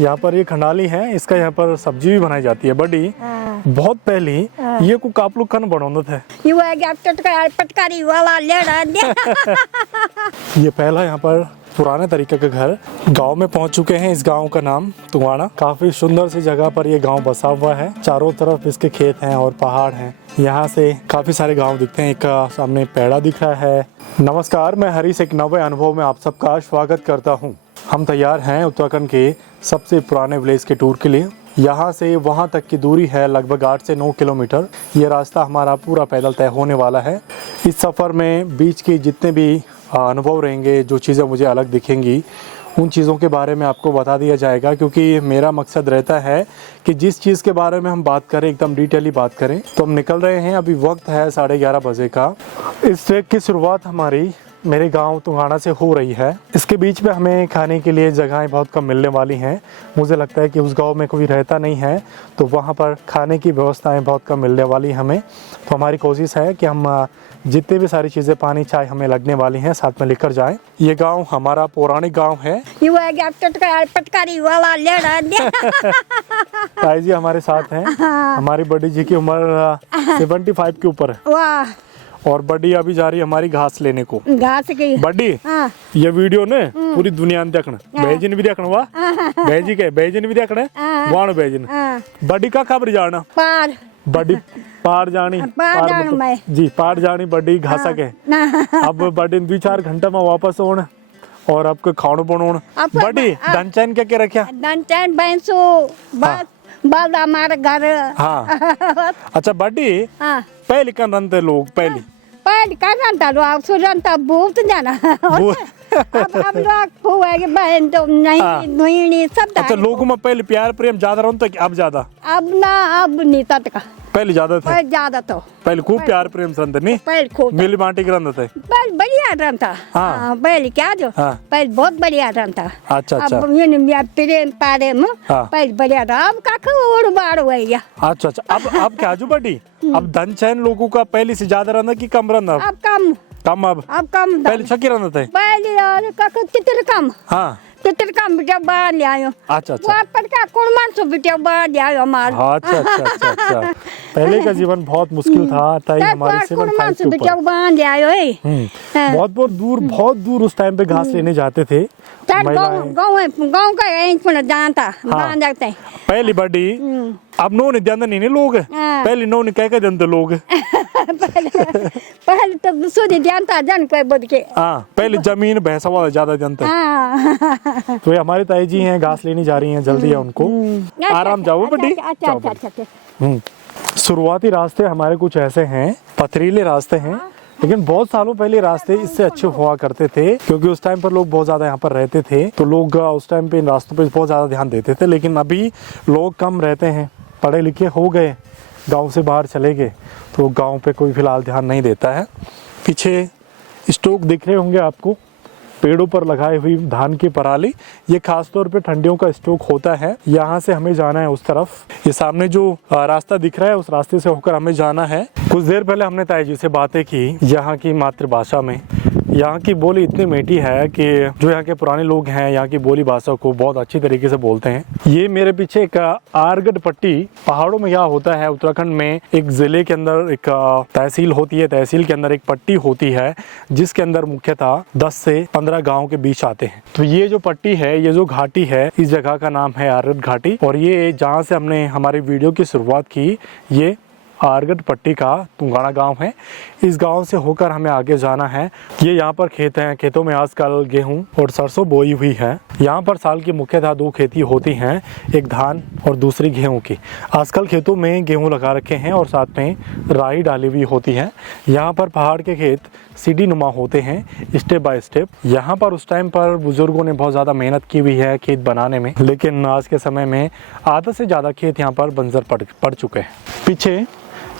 यहाँ पर ये खंडाली है, इसका यहाँ पर सब्जी भी बनाई जाती है बड़ी। बहुत पहली ये को आप लोग कन बनौंदा थे। ये पहला यहाँ पर पुराने तरीके का घर। गांव में पहुंच चुके हैं। इस गांव का नाम तुंगाड़ा। काफी सुंदर सी जगह पर ये गांव बसा हुआ है। चारों तरफ इसके खेत हैं और पहाड़ हैं। यहाँ से काफी सारे गांव दिखते हैं। एक सामने पेड़ा दिख रहा है। नमस्कार, मैं हरीश एक नवे अनुभव में आप सबका स्वागत करता हूँ। हम तैयार हैं उत्तराखंड के सबसे पुराने विलेज के टूर के लिए। यहाँ से वहाँ तक की दूरी है लगभग 8 से 9 किलोमीटर। ये रास्ता हमारा पूरा पैदल तय होने वाला है। इस सफ़र में बीच के जितने भी अनुभव रहेंगे, जो चीज़ें मुझे अलग दिखेंगी, उन चीज़ों के बारे में आपको बता दिया जाएगा, क्योंकि मेरा मकसद रहता है कि जिस चीज़ के बारे में हम बात करें एकदम डिटेली बात करें। तो हम निकल रहे हैं। अभी वक्त है 11:30 बजे का। इस ट्रैक की शुरुआत हमारी मेरे गांव तुंगाड़ा से हो रही है। इसके बीच में हमें खाने के लिए जगहें बहुत कम मिलने वाली हैं। मुझे लगता है कि उस गांव में कोई रहता नहीं है, तो वहां पर खाने की व्यवस्थाएं बहुत कम मिलने वाली हमें। तो हमारी कोशिश है कि हम जितने भी सारी चीज़ें, पानी चाय हमें लगने वाली हैं, साथ में लेकर जाएं। ये गांव हमारा पौराणिक गांव है। ताई जी हमारे साथ हैं। हमारी बड़ी जी की उम्र 75 के ऊपर है और बड़ी अभी जा रही है हमारी घास लेने को। घास की बड़ी ये वीडियो ने पूरी दुनिया ने देखना। बेजन भी देखना, वाह बेजी के बेजन भी देखना, वाण बेजन। बड़ी का खबर जाना पार बड़ी पार जानी मैं जी पार जानी बड़ी घासा के। अब बड़ी 2-4 घंटा में वापस होना और आपको खाना बनाना। बड़ी दंचैन क्या रखा? दंचैन भैंसो बस बस हमारे घर। हाँ अच्छा बड़ी पहले कन रनते लोग पहले कर रहा था सुरंता बहुत जाना। अब लोग हुआ कि बहन तो नहीं सब। अच्छा लोगों में पहले प्यार प्रेम ज्यादा रहता कि अब ज्यादा? अब ना, अब नहीं तक का पहले ज्यादा थे। ज्यादा तो पहले खूब प्यार प्रेम संत नहीं, पहले खूब मिली बांटी करते थे। पहले बढ़िया रन था। पहले क्या जो पहले बहुत बढ़िया रन था। अच्छा अच्छा अब ये प्रेम पारे में पहले बढ़िया था। अब का उड़ बाड़ हुआ। अच्छा अच्छा अब क्या जो बड़ी अब धन चैन लोगों का पहले से ज्यादा रहना कि कम रहना? अब कम कम। अब कम पहले छकी रहना थे। पहले यार कितने कम। हाँ कितने कम बेटा बाहर ले आयो। अच्छा अच्छा पर का कौन मानसो बेटा बाहर ले आयो हमारे। अच्छा अच्छा अच्छा अच्छा पहले का जीवन बहुत मुश्किल था। ताई हमारे से बेटा बाहर ले आयो है। बहुत दूर उस टाइम पे घास लेने जाते थे। गाँव का एक जानता बाहर जाते हैं। पहली बड़ी अब नो नहीं जानते नहीं लोग। पहले नो नहीं कह जानते लोग। पहले तो सूर्य जानता जन कोई बोल के। पहले जमीन भैंसा वाला ज्यादा जानते हैं। तो ये हमारी ताई जी हैं, घास लेनी जा रही हैं, जल्दी है उनको। आराम जाओ बड़ी। शुरुआती रास्ते हमारे कुछ ऐसे हैं, पथरीले रास्ते हैं, लेकिन बहुत सालों पहले रास्ते इससे अच्छे हुआ करते थे, क्योंकि उस टाइम पर लोग बहुत ज्यादा यहाँ पर रहते थे। तो लोग उस टाइम पे इन रास्तों पे बहुत ज्यादा ध्यान देते थे। लेकिन अभी लोग कम रहते हैं, पढ़े लिखे हो गए, गांव से बाहर चले गए, तो गांव पे कोई फिलहाल ध्यान नहीं देता है। पीछे स्टोक दिख रहे होंगे आपको, पेड़ों पर लगाई हुई धान की पराली। ये खास तौर पे ठंडियों का स्टोक होता है। यहाँ से हमें जाना है उस तरफ। ये सामने जो रास्ता दिख रहा है उस रास्ते से होकर हमें जाना है। कुछ देर पहले हमने ताई जी से बातें की यहाँ की मातृभाषा में। यहाँ की बोली इतनी मीठी है कि जो यहाँ के पुराने लोग हैं यहाँ की बोली भाषा को बहुत अच्छी तरीके से बोलते हैं। ये मेरे पीछे एक आरगढ़ पट्टी पहाड़ों में यहाँ होता है। उत्तराखंड में एक जिले के अंदर एक तहसील होती है। तहसील के अंदर एक पट्टी होती है जिसके अंदर मुख्यतः 10 से 15 गाँव के बीच आते हैं। तो ये जो पट्टी है, ये जो घाटी है, इस जगह का नाम है आरगढ़ घाटी। और ये जहाँ से हमने हमारी वीडियो की शुरुआत की, ये आरगढ़ पट्टी का तुंगाड़ा गांव है। इस गांव से होकर हमें आगे जाना है। ये यहाँ पर खेत हैं, खेतों में आजकल गेहूं और सरसों बोई हुई है। यहाँ पर साल की मुख्यतः 2 खेती होती हैं, एक धान और दूसरी गेहूं की। आजकल खेतों में गेहूं लगा रखे हैं और साथ में राई डाली हुई होती है। यहाँ पर पहाड़ के खेत सीढ़ी नुमा होते हैं, स्टेप बाय स्टेप। यहाँ पर उस टाइम पर बुजुर्गों ने बहुत ज़्यादा मेहनत की हुई है खेत बनाने में, लेकिन आज के समय में आधा से ज़्यादा खेत यहाँ पर बंजर पड़ चुके हैं। पीछे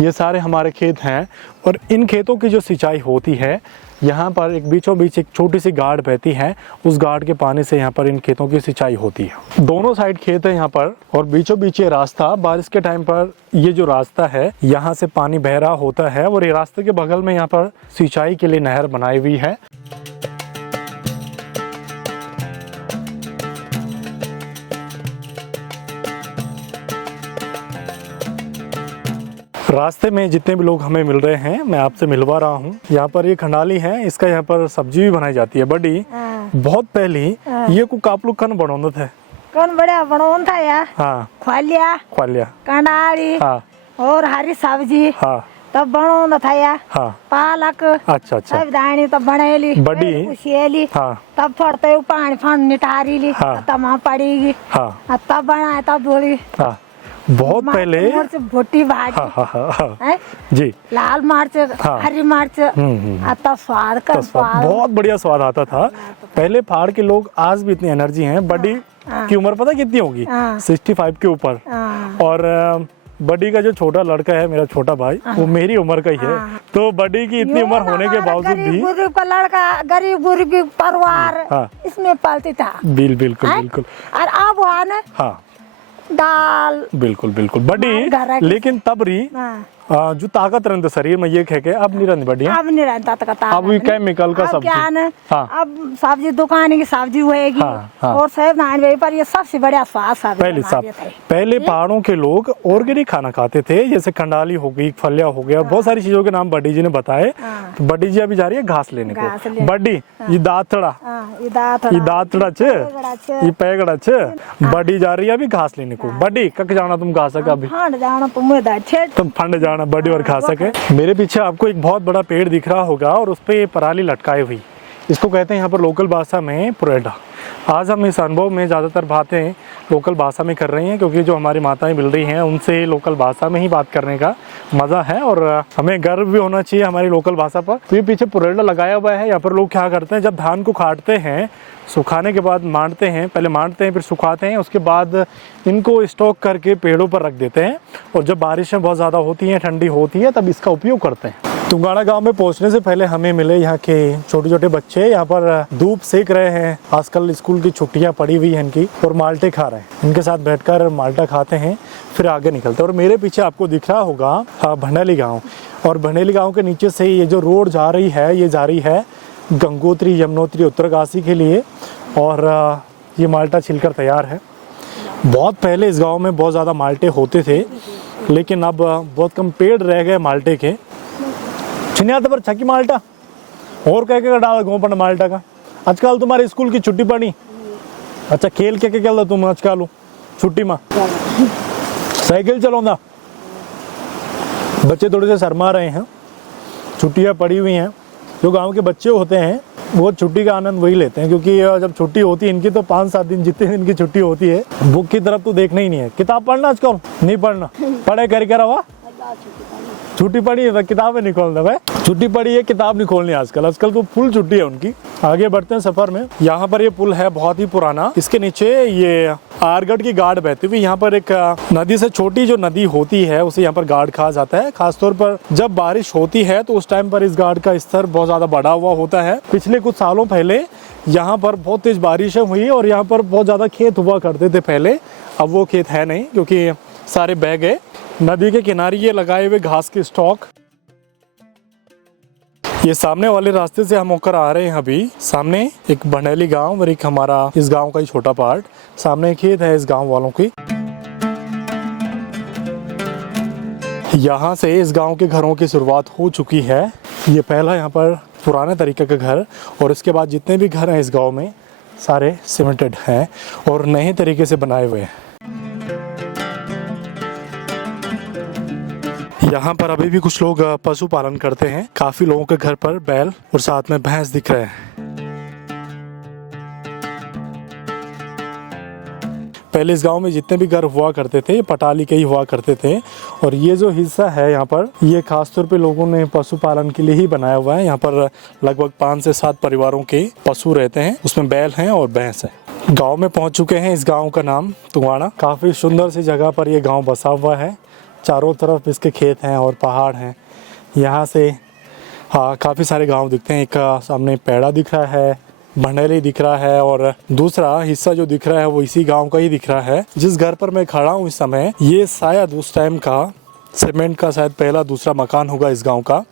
ये सारे हमारे खेत हैं और इन खेतों की जो सिंचाई होती है, यहाँ पर एक बीचों बीच एक छोटी सी गाड़ बहती है। उस गाड़ के पानी से यहाँ पर इन खेतों की सिंचाई होती है। दोनों साइड खेत है यहाँ पर और बीचों बीच ये रास्ता, बारिश के टाइम पर ये जो रास्ता है यहाँ से पानी बह रहा होता है और ये रास्ते के बगल में यहाँ पर सिंचाई के लिए नहर बनाई हुई है। रास्ते में जितने भी लोग हमें मिल रहे हैं मैं आपसे मिलवा रहा हूँ। यहाँ पर ये खंडाली है, इसका यहाँ पर सब्जी भी बनाई जाती है बड़ी। बहुत पहले ये को आप लोग कन बनौंद थे कौन बढ़िया बनौन था यार। हाँ ख्वालिया कंडाली हाँ और हरी सब्जी हाँ तब बनौन था यार। हाँ पालक अच्छा सब दाणी तब बनेली बड़ी कुशियली हाँ तब फड़ते पानी फंड निटारी ली हाँ। तब वहाँ पड़ेगी हाँ तब बनाए तब धोली हाँ बहुत पहले मिर्च भुट्टी भाजी हाँ हाँ हाँ हाँ हैं? जी लाल मिर्च हाँ। हरी मिर्च तब स्वाद का स्वाद बहुत बढ़िया स्वाद आता था पहले। पहाड़ के लोग आज भी इतनी एनर्जी हैं। बड़ी की उम्र पता कितनी होगी? 65 के ऊपर। और बडी का जो छोटा लड़का है, मेरा छोटा भाई, वो मेरी उम्र का ही है। तो बडी की इतनी उम्र होने के बावजूद भी गरीब का लड़का गरीब गुरबी परिवार हाँ। इसमें पलती था। बिल्कुल हैं? बिल्कुल और अब वहाँ ना हाँ दाल बिल्कुल बिल्कुल बड़ी। लेकिन तब रही जो ताकत रहती शरीर में ये कह के अब नहीं रहती बढ़िया। अब नहीं रहता तक अब भी केमिकल का अब सब्जी क्या ना हाँ। अब सब्जी दुकान की सब्जी होएगी हाँ। और सेब नान पर ये सबसे बढ़िया स्वाद सब्जी पहले सब पहले पहाड़ों के लोग ऑर्गेनिक खाना खाते थे, जैसे कंडाली हो गई, फलिया हो गया, बहुत सारी चीजों के नाम बड्डी जी ने बताए। तो बड्डी जी अभी जा रही है घास लेने को। बड्डी ये दातड़ा ये दातड़ा ये पैगड़ा बड्डी जा रही है अभी घास लेने को। बड्डी कक जाना तुम घास का अभी तुम फंड जाना बड़ी और खा सके। मेरे पीछे आपको एक बहुत बड़ा पेड़ दिख रहा होगा और उस पे पराली लटकाई हुई, इसको कहते हैं यहाँ पर लोकल भाषा में पुरेडा। आज हम इस अनुभव में ज़्यादातर बातें लोकल भाषा में कर रहे हैं क्योंकि जो हमारी माताएं मिल रही हैं उनसे लोकल भाषा में ही बात करने का मज़ा है और हमें गर्व भी होना चाहिए हमारी लोकल भाषा पर। तो ये पीछे पुरेडा लगाया हुआ है। यहाँ पर लोग क्या करते हैं, जब धान को काटते हैं, सुखाने के बाद मांडते हैं, पहले मांडते हैं फिर सुखाते हैं, उसके बाद इनको स्टॉक करके पेड़ों पर रख देते हैं और जब बारिशें बहुत ज़्यादा होती हैं, ठंडी होती है, तब इसका उपयोग करते हैं। तुंगाड़ा गांव में पहुंचने से पहले हमें मिले यहाँ के छोटे छोटे बच्चे, यहाँ पर धूप सेक रहे हैं। आजकल स्कूल की छुट्टियां पड़ी हुई हैं इनकी और माल्टे खा रहे हैं। इनके साथ बैठकर माल्टा खाते हैं फिर आगे निकलते हैं। और मेरे पीछे आपको दिख रहा होगा भंडाली गाँव, और भंडाली गाँव के नीचे से ये जो रोड जा रही है, ये जा रही है गंगोत्री यमुनोत्री उत्तरकाशी के लिए। और ये माल्टा छिलकर तैयार है। बहुत पहले इस गांव में बहुत ज़्यादा माल्टे होते थे, लेकिन अब बहुत कम पेड़ रह गए माल्टे के। छिनिया पर छकी माल्टा और कह के डाल गोपन माल्टा का। आजकल तुम्हारे स्कूल की छुट्टी पड़ी, अच्छा खेल के क्या तुम आजकल छुट्टी में साइकिल चलाऊंगा। बच्चे थोड़े से शर्मा रहे हैं, छुट्टियां पड़ी हुई हैं। जो गांव के बच्चे होते हैं वो छुट्टी का आनंद वही लेते हैं, क्योंकि जब छुट्टी होती है इनकी तो 5-7 दिन जितने दिन की छुट्टी होती है, बुक की तरफ तो देखना ही नहीं है। किताब पढ़ना आजकल नहीं पढ़ना, पढ़े कर क्या रहा, छुट्टी पड़ी है तो किताबें नहीं खोलना भाई, छुट्टी पड़ी है किताब नहीं खोलनी आजकल तो फुल छुट्टी है उनकी। आगे बढ़ते हैं सफर में। यहाँ पर ये पुल है बहुत ही पुराना, इसके नीचे ये आरगढ़ की गाड़ बहती हुई। यहाँ पर एक नदी से छोटी जो नदी होती है उसे यहाँ पर गाड़ कहा जाता है। खासतौर पर जब बारिश होती है तो उस टाइम पर इस गाड़ का स्तर बहुत ज्यादा बढ़ा हुआ होता है। पिछले कुछ सालों पहले यहाँ पर बहुत तेज बारिशें हुई और यहाँ पर बहुत ज्यादा खेत हुआ करते थे पहले। अब वो खेत है नहीं क्योंकि सारे बह गए। नदी के किनारे ये लगाए हुए घास के स्टॉक, ये सामने वाले रास्ते से हम होकर आ रहे हैं। अभी सामने एक भंडाली गांव और एक हमारा इस गांव का ही छोटा पार्ट, सामने खेत है इस गांव वालों की। यहाँ से इस गांव के घरों की शुरुआत हो चुकी है। ये पहला यहाँ पर पुराने तरीके का घर, और इसके बाद जितने भी घर हैं इस गांव में सारे सीमेंटेड हैं और नए तरीके से बनाए हुए हैं। यहाँ पर अभी भी कुछ लोग पशु पालन करते हैं। काफी लोगों के घर पर बैल और साथ में भैंस दिख रहे हैं। पहले इस गांव में जितने भी घर हुआ करते थे पटाली के ही हुआ करते थे, और ये जो हिस्सा है यहाँ पर ये खासतौर पे लोगों ने पशुपालन के लिए ही बनाया हुआ है। यहाँ पर लगभग 5 से 7 परिवारों के पशु रहते हैं, उसमें बैल हैं और भैंस है। गाँव में पहुँच चुके हैं। इस गाँव का नाम तुंगाड़ा। काफी सुंदर सी जगह पर ये गाँव बसा हुआ है। चारों तरफ इसके खेत हैं और पहाड़ हैं। यहाँ से काफ़ी सारे गांव दिखते हैं। एक सामने पेड़ा दिख रहा है, भंडाली दिख रहा है, और दूसरा हिस्सा जो दिख रहा है वो इसी गांव का ही दिख रहा है। जिस घर पर मैं खड़ा हूँ इस समय, ये शायद उस टाइम का सीमेंट का शायद पहला दूसरा मकान होगा इस गांव का।